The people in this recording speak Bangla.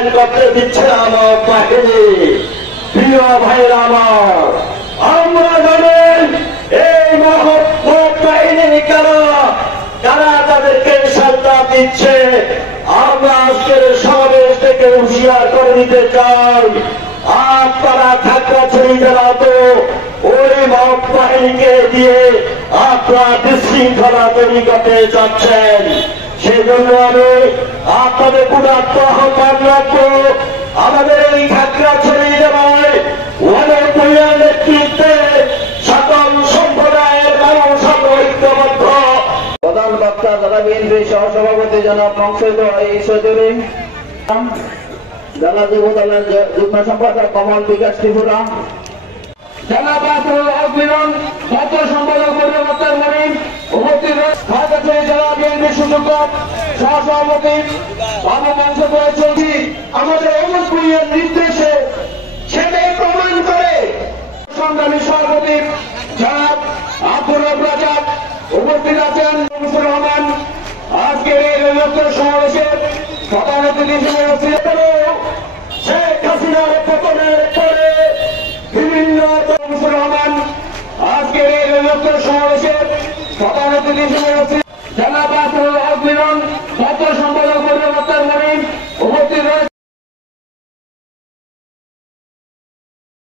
বাস্তবায়ন করতে দিচ্ছে না আমার বাহিনী। প্রিয় ভাইরা আমার, আমরা জানেন এই মহৎ বাহিনী কারা তাদেরকে সান্ত্বনা দিচ্ছে। আমরা আজকের সমাবেশ থেকে হুঁশিয়ার করে দিতে চাই, আপনারা খাগড়াছড়ি জেলা তো ওই মহৎ বাহিনীকে দিয়ে আপনারা বিশৃঙ্খলা তৈরি করতে যাচ্ছেন। সেই জন্য আমি আপনাদের ক্ষুধার্ত আহ্বান রাখবো, আমাদের এই খাগড়াছড়ি জেলায় ওয়ানপুরিয়ার নেতৃত্বে সকল সম্প্রদায়ের মানুষ ঐক্যবদ্ধ। প্রধান বক্তা জেলা বিএনপি সহসভাপতি জনাব মকসুদ চৌধুরী, জেলা যুব দলের যুগ্ম সম্পাদক কমল বিকাশ ত্রিপুরা, জেলা পত্র সম্পাদক পরিবর্তন করেন উপস্থিত খাগড়াছড়ি জেলা বিএনপি সুযোগ্য সহসভাপতি বাবু মনসুর চৌধুরী আমাদের ওয়ানপুরিয়ার নির্দেশে সেটাই প্রমাণ করে সংগ্রামী সভাপতি জনাব আব্দুর রব রাজাক উপস্থিত আছেন। মুসুর রহমান আজকের এই লক্ষ্য সমাবেশের প্রধান অতিথি হিসেবে শেখ হাসিনার পতনের পরে বিভিন্ন মুসুর রহমান আজকের এই লক্ষ্য সমাবেশের প্রধান অতিথি হিসেবে জনাব